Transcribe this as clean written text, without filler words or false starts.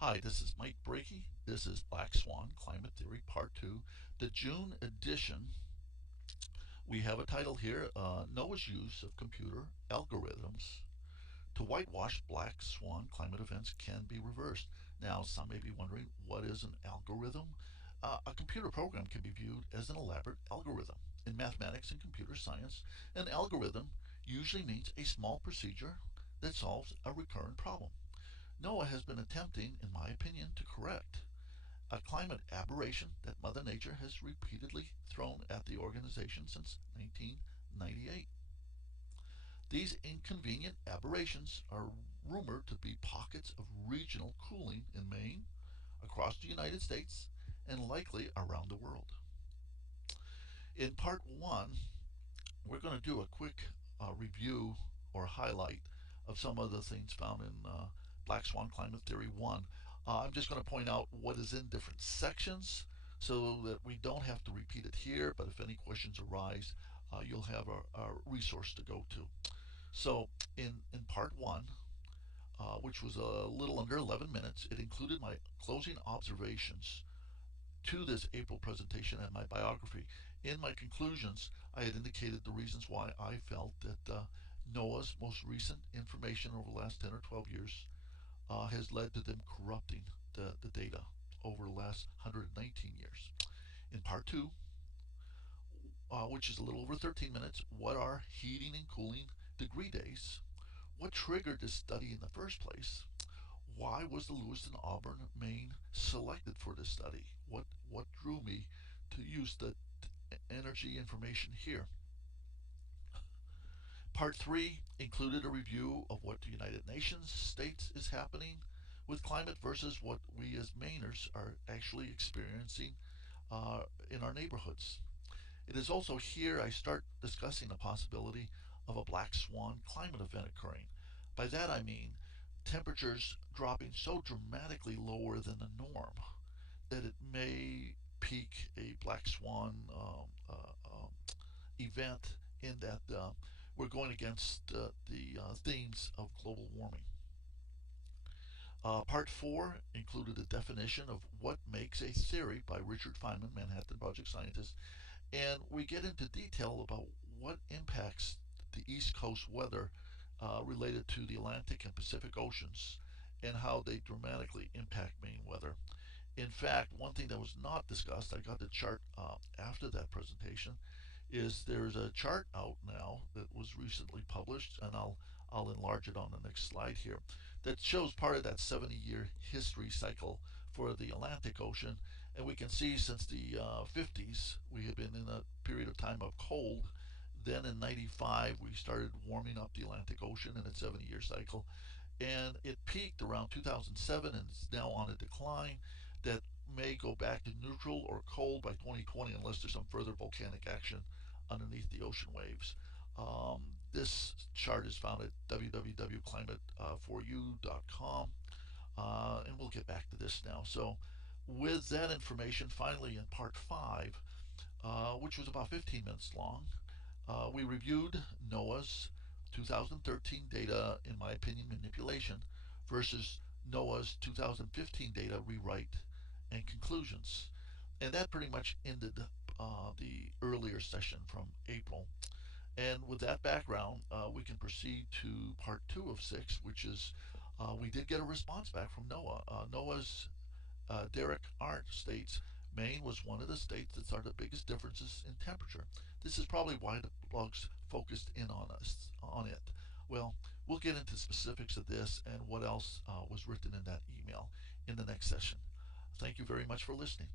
Hi, this is Mike Brakey. This is Black Swan Climate Theory Part 2, the June edition. We have a title here, NOAA's Use of Computer Algorithms to Whitewash Black Swan Climate Events Can Be Reversed. Now, some may be wondering, what is an algorithm? A computer program can be viewed as an elaborate algorithm. In mathematics and computer science, an algorithm usually means a small procedure that solves a recurrent problem. NOAA has been attempting, in my opinion, to correct a climate aberration that Mother Nature has repeatedly thrown at the organization since 1998. These inconvenient aberrations are rumored to be pockets of regional cooling in Maine, across the United States, and likely around the world. In part one, we're going to do a quick review or highlight of some of the things found in Black Swan Climate Theory 1. I'm just going to point out what is in different sections so that we don't have to repeat it here, but if any questions arise, you'll have a resource to go to. So in part 1, which was a little under 11 minutes, it included my closing observations to this April presentation and my biography. In my conclusions, I had indicated the reasons why I felt that NOAA's most recent information over the last 10 or 12 years has led to them corrupting the data over the last 119 years. In part two, which is a little over 13 minutes, what are heating and cooling degree days? What triggered this study in the first place? Why was the Lewiston Auburn, Maine selected for this study? What drew me to use the energy information here? Part 3 included a review of what the United Nations states is happening with climate versus what we as Mainers are actually experiencing in our neighborhoods. It is also here I start discussing the possibility of a black swan climate event occurring. By that I mean temperatures dropping so dramatically lower than the norm that it may peak a black swan event in that we're going against the themes of global warming. Part 4 included a definition of what makes a theory by Richard Feynman, Manhattan Project scientist, and we get into detail about what impacts the East Coast weather related to the Atlantic and Pacific Oceans and how they dramatically impact Maine weather. In fact, one thing that was not discussed, I got the chart after that presentation, is there's a chart out now that was recently published, and I'll enlarge it on the next slide here, that shows part of that 70-year history cycle for the Atlantic Ocean. And we can see since the 50s, we have been in a period of time of cold. Then in 95, we started warming up the Atlantic Ocean in its 70-year cycle. And it peaked around 2007 and is now on a decline that may go back to neutral or cold by 2020 unless there's some further volcanic action underneath the ocean waves. This chart is found at www.climateforyou.com, and we'll get back to this now. So with that information, finally in part 5, which was about 15 minutes long, we reviewed NOAA's 2013 data, in my opinion, manipulation versus NOAA's 2015 data rewrite and conclusions. And that pretty much ended the earlier session from April. And with that background, we can proceed to part 2 of 6, which is we did get a response back from NOAA. NOAA's Derek Arndt states Maine was one of the states that saw the biggest differences in temperature. This is probably why the blogs focused in on it. Well, we'll get into specifics of this and what else was written in that email in the next session. Thank you very much for listening.